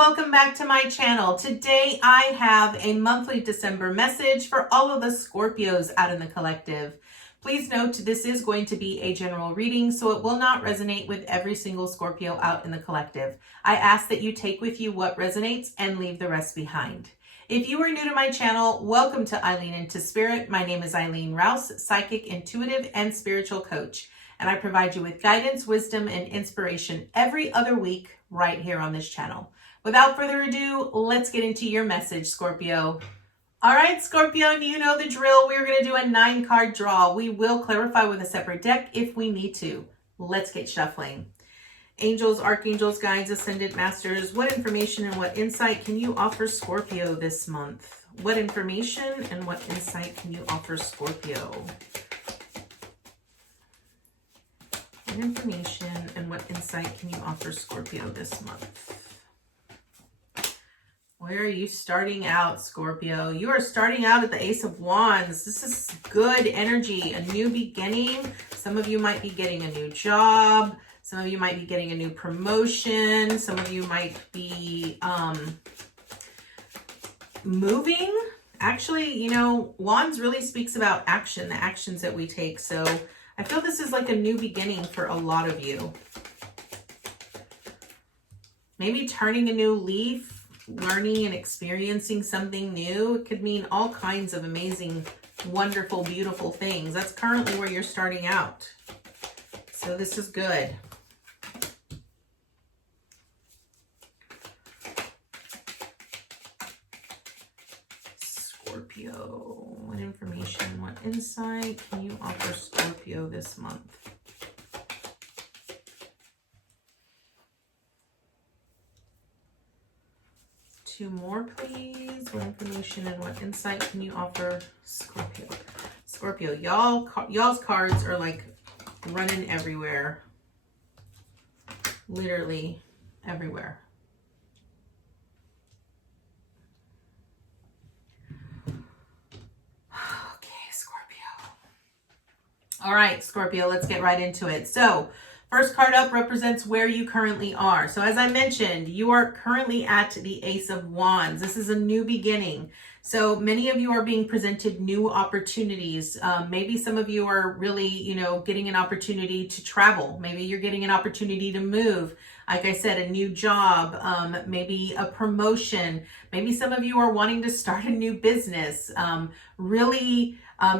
welcome back to my channel. Today I have a monthly December message for all of the Scorpios out in the collective. Please note this is going to be a general reading, so it will not resonate with every single Scorpio out in the collective. I ask that you take with you what resonates and leave the rest behind. If you are new to my channel, welcome to Eileen Into Spirit. My name is Eileen Rouse, psychic, intuitive, and spiritual coach. And I provide you with guidance, wisdom, and inspiration every other week right here on this channel. Without further ado, let's get into your message, Scorpio. All right, Scorpio, you know the drill. We're going to do a 9-card draw. We will clarify with a separate deck if we need to. Let's get shuffling. Angels, archangels, guides, ascended masters, what information and what insight can you offer Scorpio this month? What information and what insight can you offer Scorpio? What information and what insight can you offer Scorpio this month? Where are you starting out, Scorpio? You are starting out at the Ace of Wands. This is good energy, a new beginning. Some of you might be getting a new job. Some of you might be getting a new promotion. Some of you might be moving. Actually, you know, Wands really speaks about action, the actions that we take. So I feel this is like a new beginning for a lot of you. Maybe turning a new leaf, learning and experiencing something new. It could mean all kinds of amazing, wonderful, beautiful things. That's currently where you're starting out. So this is good. Scorpio, what information, what insight can you offer Scorpio this month? Two more, please. What information and what insight can you offer Scorpio? Scorpio, y'all's cards are like running everywhere. Literally everywhere. All right, Scorpio, let's get right into it. So first card up represents where you currently are. So as I mentioned, you are currently at the Ace of Wands. This is a new beginning. So many of you are being presented new opportunities. Maybe some of you are really, you know, getting an opportunity to travel. Maybe you're getting an opportunity to move. Like I said, a new job, maybe a promotion. Maybe some of you are wanting to start a new business.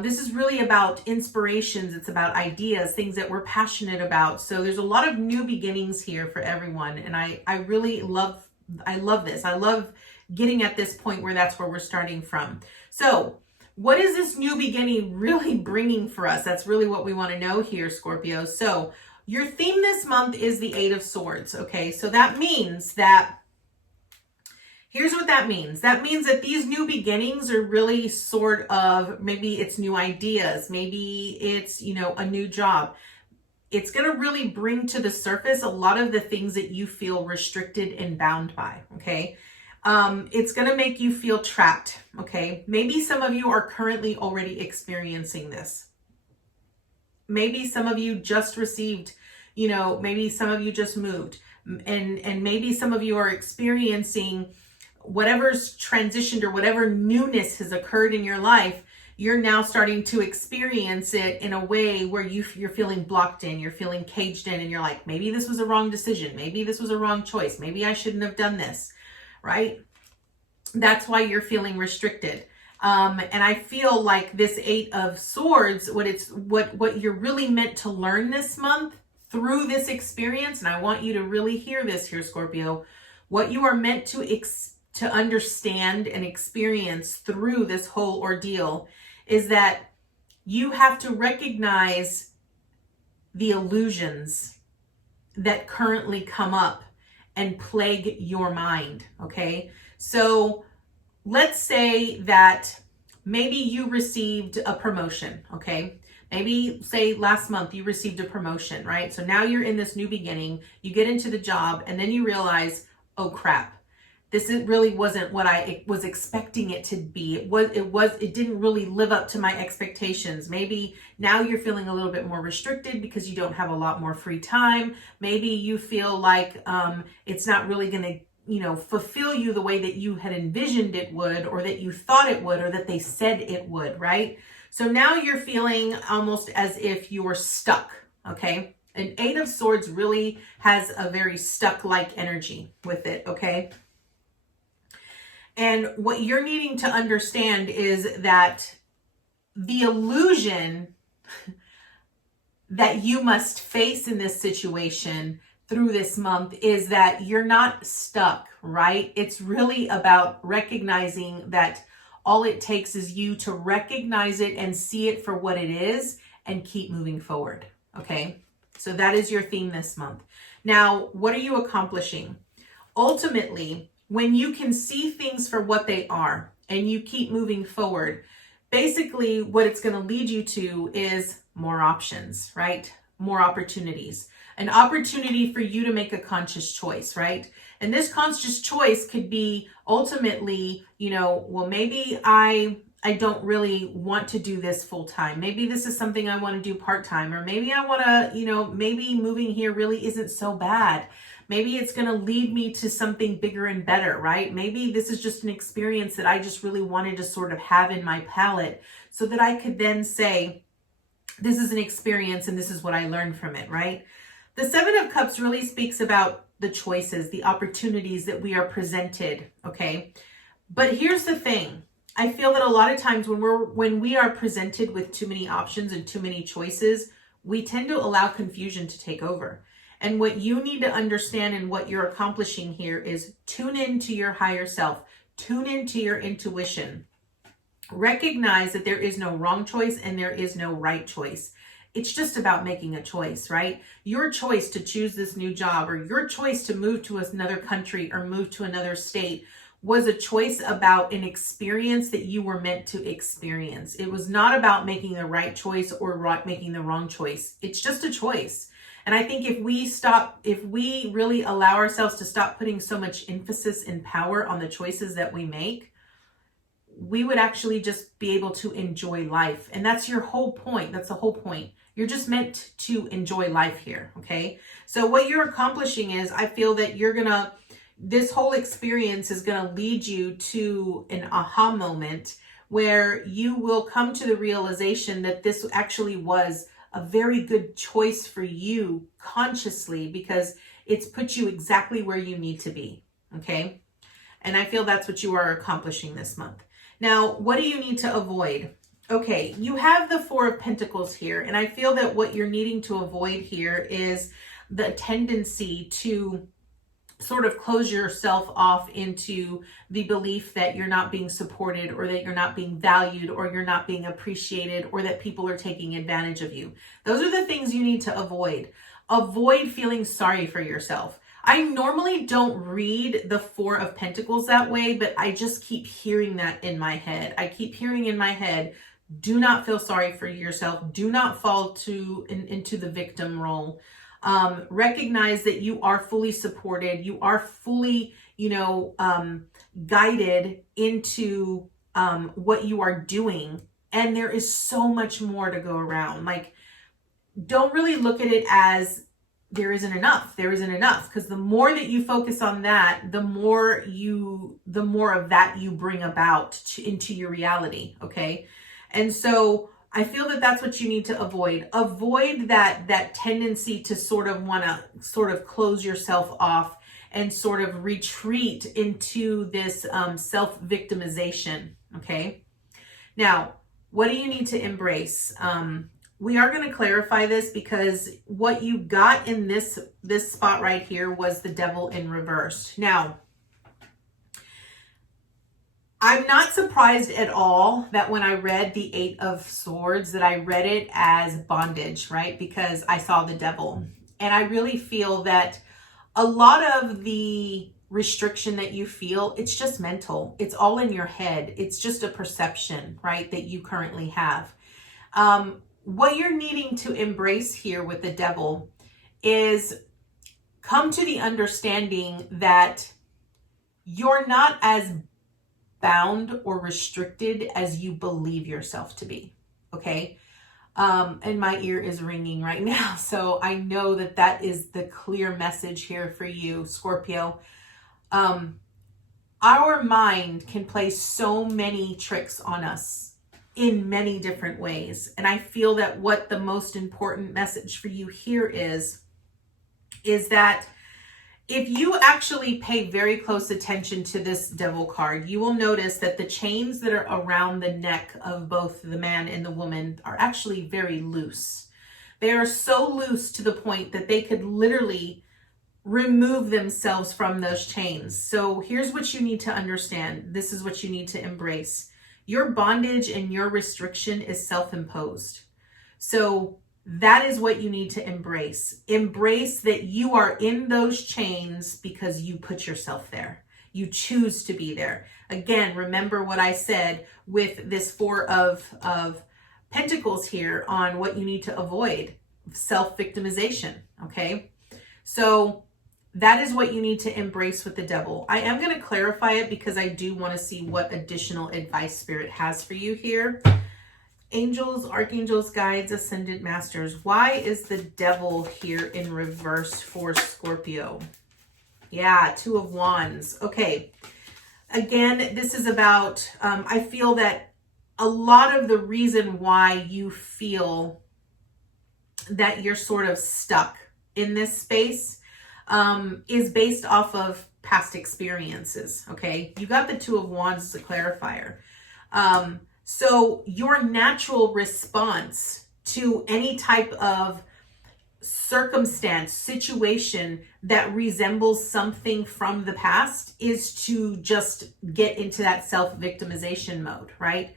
This is really about inspirations. It's about ideas, things that we're passionate about. So there's a lot of new beginnings here for everyone. And I really love this. I love getting at this point where that's where we're starting from. So what is this new beginning really bringing for us? That's really what we want to know here, Scorpio. So your theme this month is the Eight of Swords. Okay, so that means that here's what that means. That means that these new beginnings are really sort of, maybe it's new ideas. Maybe it's, you know, a new job. It's going to really bring to the surface a lot of the things that you feel restricted and bound by. Okay. It's going to make you feel trapped. Okay. Maybe some of you are currently already experiencing this. Maybe some of you just received, you know, maybe some of you just moved, and maybe some of you are experiencing whatever's transitioned or whatever newness has occurred in your life. You're now starting to experience it in a way where you're feeling blocked in, you're feeling caged in, and you're like, maybe this was a wrong decision. Maybe this was a wrong choice. Maybe I shouldn't have done this, right? That's why you're feeling restricted. And I feel like this Eight of Swords, what you're really meant to learn this month through this experience, and I want you to really hear this here, Scorpio, what you are meant to understand and experience through this whole ordeal is that you have to recognize the illusions that currently come up and plague your mind. Okay. So let's say that maybe you received a promotion. Okay. Maybe say last month you received a promotion, right? So now you're in this new beginning, you get into the job, and then you realize, oh crap, really wasn't what I was expecting it to be. It didn't really live up to my expectations. Maybe now you're feeling a little bit more restricted because you don't have a lot more free time. Maybe you feel like it's not really going to fulfill you the way that you had envisioned it would, or that you thought it would, or that they said it would, right? So now you're feeling almost as if you're stuck, okay? An Eight of Swords really has a very stuck-like energy with it, okay? And what you're needing to understand is that the illusion that you must face in this situation through this month is that you're not stuck, right? It's really about recognizing that all it takes is you to recognize it and see it for what it is and keep moving forward, okay? So that is your theme this month. Now, what are you accomplishing? Ultimately, when you can see things for what they are and you keep moving forward, basically what it's going to lead you to is more options, right? More opportunities. An opportunity for you to make a conscious choice, right? And this conscious choice could be ultimately, well, maybe I don't really want to do this full time. Maybe this is something I want to do part time, or maybe I want to, maybe moving here really isn't so bad. Maybe it's going to lead me to something bigger and better, right? Maybe this is just an experience that I just really wanted to sort of have in my palette so that I could then say, this is an experience and this is what I learned from it, right? The Seven of Cups really speaks about the choices, the opportunities that we are presented, okay? But here's the thing. I feel that a lot of times when we are presented with too many options and too many choices, we tend to allow confusion to take over. And what you need to understand and what you're accomplishing here is tune into your higher self, tune into your intuition. Recognize that there is no wrong choice and there is no right choice. It's just about making a choice, right? Your choice to choose this new job, or your choice to move to another country or move to another state, was a choice about an experience that you were meant to experience. It was not about making the right choice or making the wrong choice. It's just a choice. And I think if we really allow ourselves to stop putting so much emphasis and power on the choices that we make, we would actually just be able to enjoy life. And that's your whole point. That's the whole point. You're just meant to enjoy life here, okay? So what you're accomplishing is, I feel that this whole experience is going to lead you to an aha moment where you will come to the realization that this actually was a very good choice for you consciously, because it's put you exactly where you need to be, okay? And I feel that's what you are accomplishing this month. Now, what do you need to avoid? Okay, you have the Four of Pentacles here, and I feel that what you're needing to avoid here is the tendency to sort of close yourself off into the belief that you're not being supported, or that you're not being valued, or you're not being appreciated, or that people are taking advantage of you. Those are the things you need to avoid. Avoid feeling sorry for yourself. I normally don't read the Four of Pentacles that way, but I just keep hearing that in my head. I keep hearing in my head, do not feel sorry for yourself. Do not fall into the victim role. Recognize that you are fully supported. You are fully, guided into what you are doing. And there is so much more to go around. Like, don't really look at it as there isn't enough. There isn't enough. Because the more that you focus on that, the more of that you bring about into your reality. Okay. And so I feel that that's what you need to avoid. Avoid that tendency to sort of close yourself off and sort of retreat into this self-victimization, okay? Now, what do you need to embrace? We are going to clarify this, because what you got in this spot right here was the Devil in reverse. Now, I'm not surprised at all that when I read the Eight of Swords, that I read it as bondage, right? Because I saw the devil. And I really feel that a lot of the restriction that you feel, it's just mental. It's all in your head. It's just a perception, right, that you currently have. What you're needing to embrace here with the devil is come to the understanding that you're not as bound or restricted as you believe yourself to be, okay? And my ear is ringing right now, so I know that is the clear message here for you, Scorpio. Our mind can play so many tricks on us in many different ways. And I feel that what the most important message for you here is that if you actually pay very close attention to this Devil card, you will notice that the chains that are around the neck of both the man and the woman are actually very loose. They are so loose to the point that they could literally remove themselves from those chains. So here's what you need to understand. This is what you need to embrace. Your bondage and your restriction is self-imposed. So that is what you need to embrace. Embrace that you are in those chains because you put yourself there. You choose to be there. Again, remember what I said with this Four of Pentacles here on what you need to avoid. Self-victimization, okay? So that is what you need to embrace with the Devil. I am going to clarify it because I do want to see what additional advice Spirit has for you here. Angels, archangels, guides, ascended masters. Why is the Devil here in reverse for Scorpio? Yeah, Two of Wands. Okay. Again, this is about, I feel that a lot of the reason why you feel that you're sort of stuck in this space is based off of past experiences. Okay. You got the Two of Wands as a clarifier. So your natural response to any type of circumstance, situation that resembles something from the past is to just get into that self-victimization mode, right?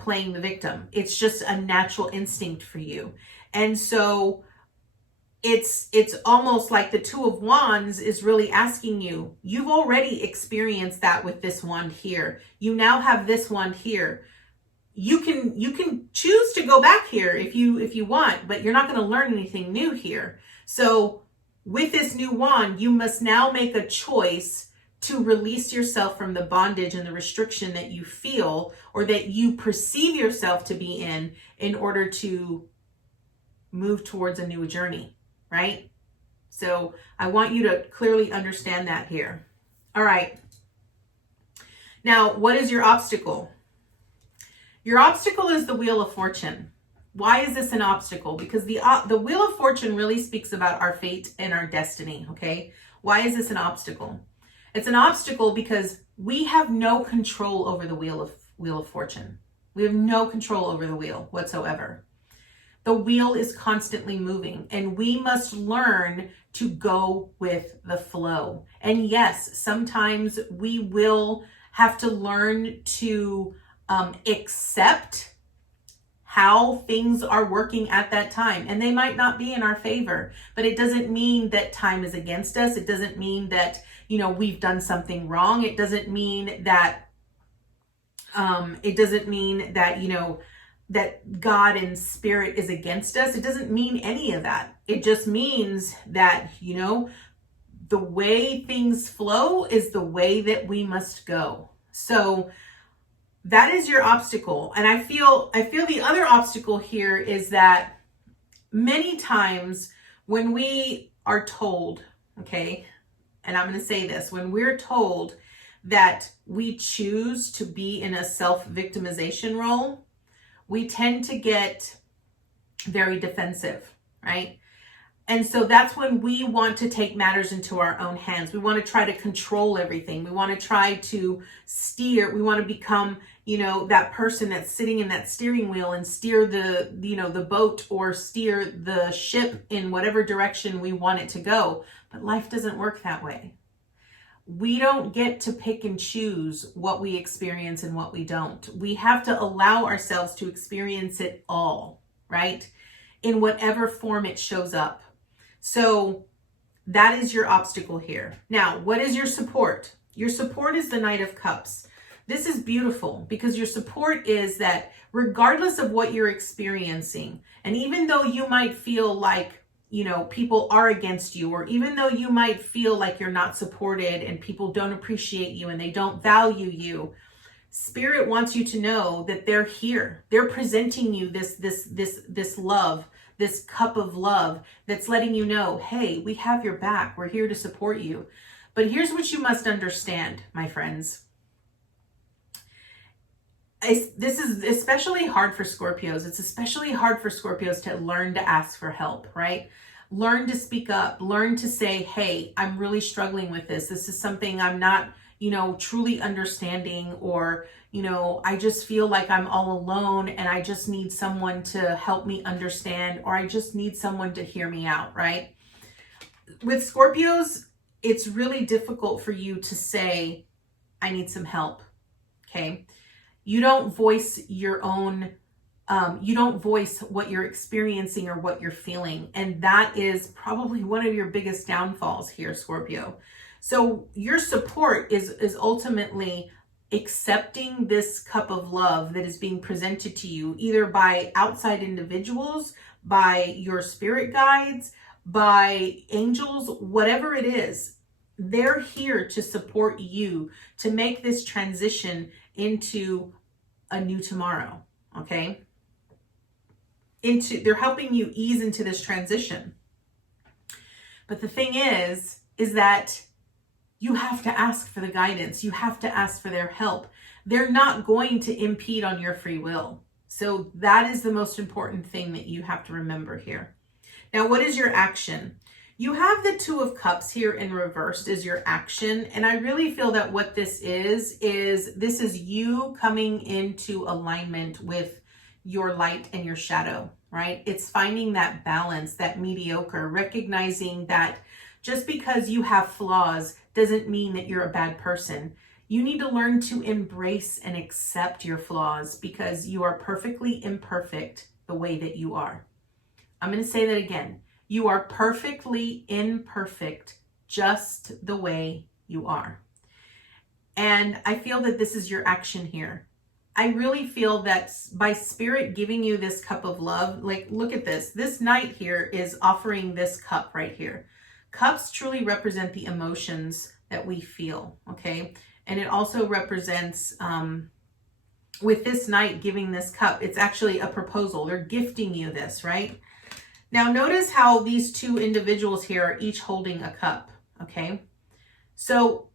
Playing the victim. It's just a natural instinct for you. And so it's almost like the Two of Wands is really asking you, you've already experienced that with this wand here. You now have this wand here. You can choose to go back here if you want, but you're not going to learn anything new here. So with this new wand, you must now make a choice to release yourself from the bondage and the restriction that you feel or that you perceive yourself to be in order to move towards a new journey, right? So I want you to clearly understand that here. All right. Now, what is your obstacle? Your obstacle is the Wheel of Fortune. Why is this an obstacle? Because the Wheel of Fortune really speaks about our fate and our destiny, okay? Why is this an obstacle? It's an obstacle because we have no control over the Wheel of Fortune. We have no control over the wheel whatsoever. The wheel is constantly moving and we must learn to go with the flow. And yes, sometimes we will have to learn to accept how things are working at that time. And they might not be in our favor, but it doesn't mean that time is against us. It doesn't mean that, we've done something wrong. It doesn't mean that, that God and Spirit is against us. It doesn't mean any of that. It just means that, the way things flow is the way that we must go. So that is your obstacle. And I feel the other obstacle here is that many times when we are told, okay, and I'm going to say this, when we're told that we choose to be in a self-victimization role, we tend to get very defensive, right? And so that's when we want to take matters into our own hands. We want to try to control everything. We want to try to steer. We want to become, that person that's sitting in that steering wheel and steer the boat or steer the ship in whatever direction we want it to go. But life doesn't work that way. We don't get to pick and choose what we experience and what we don't. We have to allow ourselves to experience it all, right? In whatever form it shows up. So that is your obstacle here. Now, what is your support? Your support is the Knight of Cups. This is beautiful because your support is that regardless of what you're experiencing, and even though you might feel like, people are against you, or even though you might feel like you're not supported and people don't appreciate you and they don't value you, Spirit wants you to know that they're here. They're presenting you this love, this cup of love that's letting you know, hey, we have your back. We're here to support you. But here's what you must understand, my friends. This is especially hard for Scorpios. It's especially hard for Scorpios to learn to ask for help, right? Learn to speak up, learn to say, hey, I'm really struggling with this. This is something I'm not, truly understanding, or, I just feel like I'm all alone and I just need someone to help me understand, or I just need someone to hear me out, right? With Scorpios, it's really difficult for you to say, I need some help, okay? You don't voice your own, you don't voice what you're experiencing or what you're feeling. And that is probably one of your biggest downfalls here, Scorpio. So your support is ultimately accepting this cup of love that is being presented to you, either by outside individuals, by your spirit guides, by angels, whatever it is. They're here to support you to make this transition into a new tomorrow, okay? They're helping you ease into this transition. But the thing is that you have to ask for the guidance. You have to ask for their help. They're not going to impede on your free will. So that is the most important thing that you have to remember here. Now, what is your action? You have the Two of Cups here in reversed as your action. And I really feel that what this is you coming into alignment with your light and your shadow, right? It's finding that balance, that mediocre, recognizing that just because you have flaws doesn't mean that you're a bad person. You need to learn to embrace and accept your flaws because you are perfectly imperfect the way that you are. I'm going to say that again. You are perfectly imperfect just the way you are. And I feel that this is your action here. I really feel that by Spirit giving you this cup of love, like look at this. This knight here is offering this cup right here. Cups truly represent the emotions that we feel, okay? And it also represents, with this knight giving this cup, it's actually a proposal. They're gifting you this, right? Now, notice how these two individuals here are each holding a cup, okay? So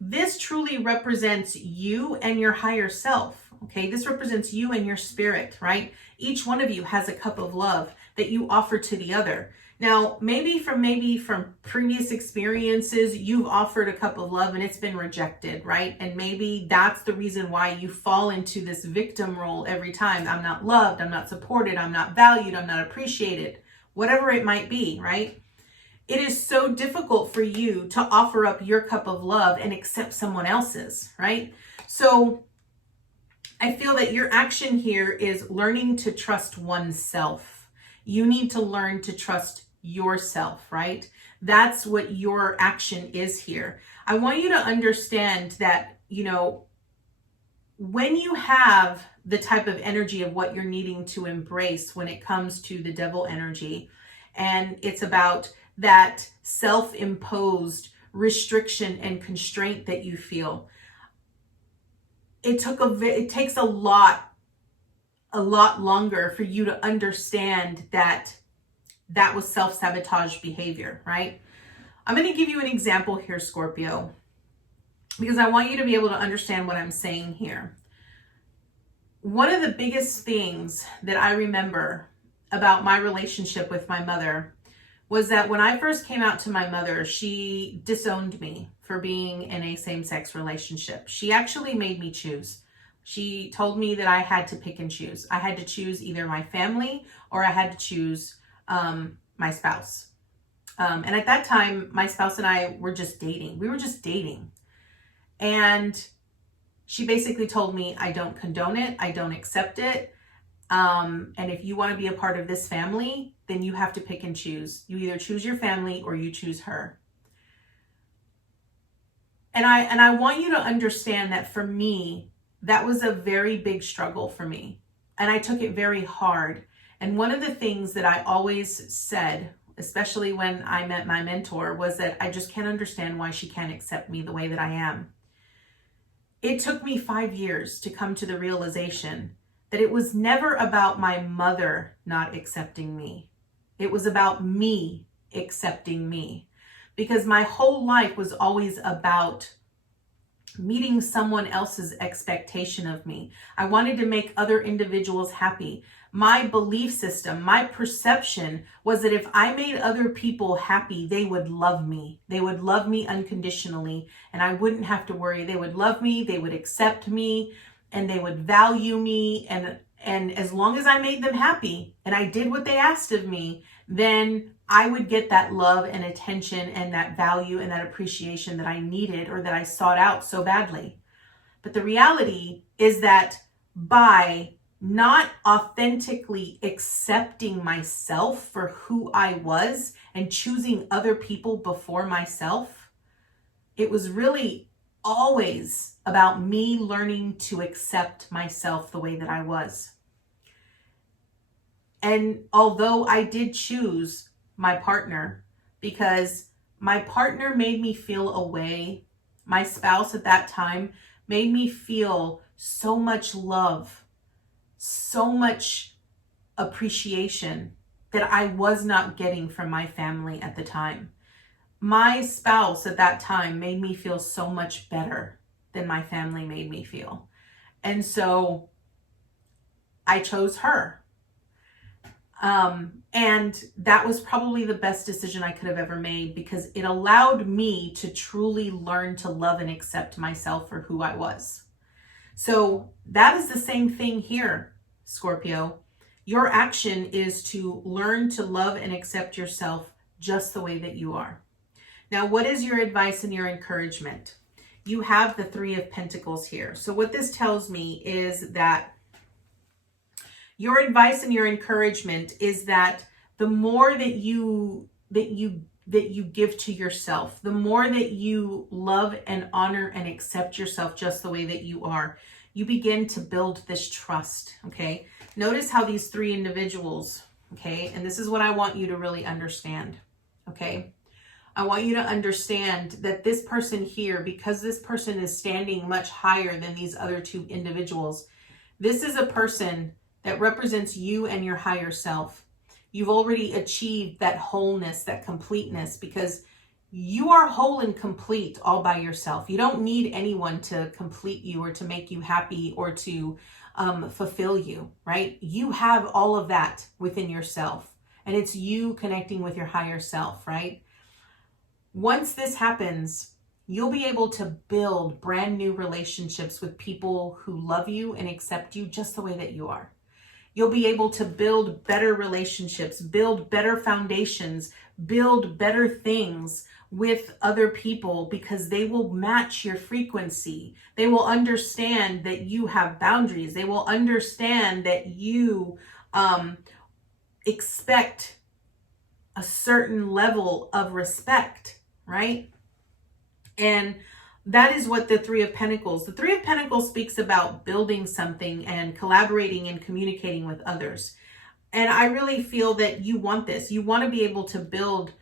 this truly represents you and your higher self, okay? This represents you and your spirit, right? Each one of you has a cup of love that you offer to the other. Now, maybe from previous experiences, you've offered a cup of love and it's been rejected, right? And maybe that's the reason why you fall into this victim role every time. I'm not loved, I'm not supported, I'm not valued, I'm not appreciated, whatever it might be, right? It is so difficult for you to offer up your cup of love and accept someone else's, right? So I feel that your action here is learning to trust oneself. You need to learn to trust yourself, right? That's what your action is here. I want you to understand that, when you have the type of energy of what you're needing to embrace when it comes to the devil energy, and it's about that self-imposed restriction and constraint that you feel, it takes a lot longer for you to understand that was self-sabotage behavior, right? I'm going to give you an example here, Scorpio, because I want you to be able to understand what I'm saying here. One of the biggest things that I remember about my relationship with my mother was that when I first came out to my mother, she disowned me for being in a same-sex relationship. She actually made me choose. She told me that I had to pick and choose. I had to choose either my family or I had to choose my spouse. And at that time, my spouse and I were just dating. We were just dating. And she basically told me, I don't condone it. I don't accept it. And if you want to be a part of this family, then you have to pick and choose. You either choose your family or you choose her. And I want you to understand that for me, that was a very big struggle for me. And I took it very hard. And one of the things that I always said, especially when I met my mentor, was that I just can't understand why she can't accept me the way that I am. It took me 5 years to come to the realization that it was never about my mother not accepting me. It was about me accepting me. because my whole life was always about meeting someone else's expectation of me. I wanted to make other individuals happy. My belief system, my perception was that if I made other people happy, they would love me. They would love me unconditionally, and I wouldn't have to worry. They would love me, they would accept me, and they would value me. And as long as I made them happy and I did what they asked of me, then I would get that love and attention and that value and that appreciation that I needed or that I sought out so badly. But the reality is that by not authentically accepting myself for who I was and choosing other people before myself, it was really always about me learning to accept myself the way that I was. And although I did choose my partner, because my partner made me feel a way, my spouse at that time made me feel so much love, so much appreciation that I was not getting from my family at the time. My spouse at that time made me feel so much better than my family made me feel. And so I chose her. And that was probably the best decision I could have ever made, because it allowed me to truly learn to love and accept myself for who I was. So that is the same thing here, Scorpio. Your action is to learn to love and accept yourself just the way that you are. Now, what is your advice and your encouragement? You have the Three of Pentacles here. So what this tells me is that your advice and your encouragement is that the more that you give to yourself, the more that you love and honor and accept yourself just the way that you are, you begin to build this trust, okay? Notice how these three individuals, okay, and this is what I want you to really understand, okay? I want you to understand that this person here, because this person is standing much higher than these other two individuals, this is a person that represents you and your higher self. You've already achieved that wholeness, that completeness, because you are whole and complete all by yourself. You don't need anyone to complete you or to make you happy or to fulfill you, right? You have all of that within yourself, and it's you connecting with your higher self, right? Once this happens, you'll be able to build brand new relationships with people who love you and accept you just the way that you are. You'll be able to build better relationships, build better foundations, build better things with other people, because they will match your frequency. They will understand that you have boundaries. They will understand that you expect a certain level of respect, right? And that is what the Three of Pentacles. The Three of Pentacles speaks about building something and collaborating and communicating with others. And I really feel that you want this. You want to be able to build,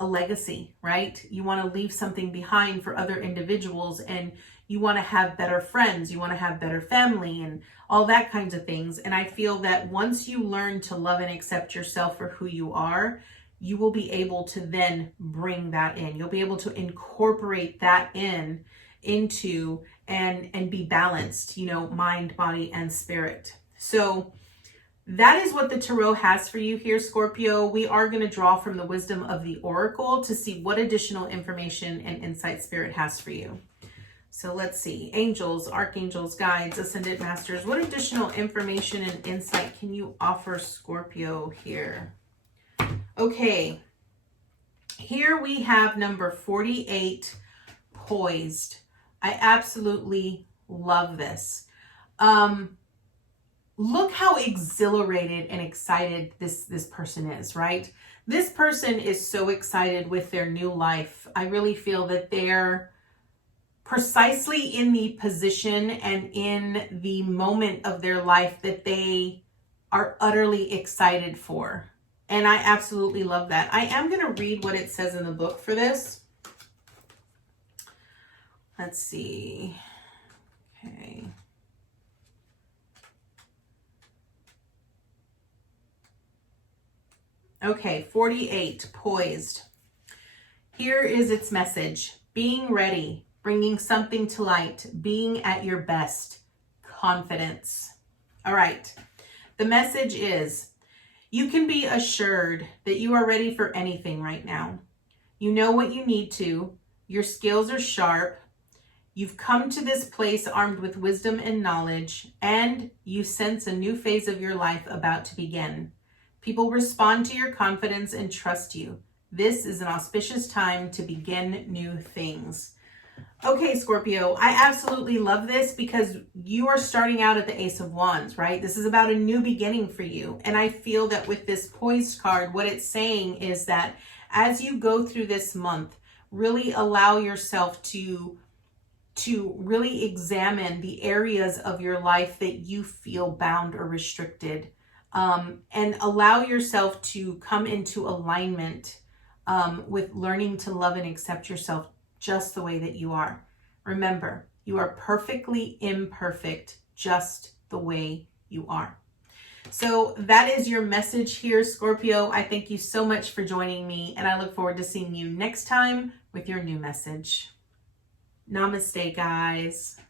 a legacy, right? You want to leave something behind for other individuals, and you want to have better friends. You want to have better family and all that kinds of things. And I feel that once you learn to love and accept yourself for who you are, you will be able to then bring that in. You'll be able to incorporate that into and be balanced, mind, body, and spirit. So that is what the Tarot has for you here, Scorpio. We are going to draw from the wisdom of the Oracle to see what additional information and insight Spirit has for you. So let's see. Angels, archangels, guides, ascended masters. What additional information and insight can you offer Scorpio here? Okay, here we have number 48, poised. I absolutely love this. Look how exhilarated and excited this person is, right? This person is so excited with their new life. I really feel that they're precisely in the position and in the moment of their life that they are utterly excited for. And I absolutely love that. I am going to read what it says in the book for this. Let's see. Okay. Okay, 48, poised. Here is its message. Being ready, bringing something to light, being at your best, confidence. All right, the message is, you can be assured that you are ready for anything right now. You know what you need to. Your skills are sharp. You've come to this place armed with wisdom and knowledge, and you sense a new phase of your life about to begin. People respond to your confidence and trust you. This is an auspicious time to begin new things. Okay, Scorpio, I absolutely love this because you are starting out at the Ace of Wands, right? This is about a new beginning for you. And I feel that with this poised card, what it's saying is that as you go through this month, really allow yourself to really examine the areas of your life that you feel bound or restricted, and allow yourself to come into alignment with learning to love and accept yourself just the way that you are. Remember, you are perfectly imperfect just the way you are. So that is your message here, Scorpio. I thank you so much for joining me, and I look forward to seeing you next time with your new message. Namaste, guys.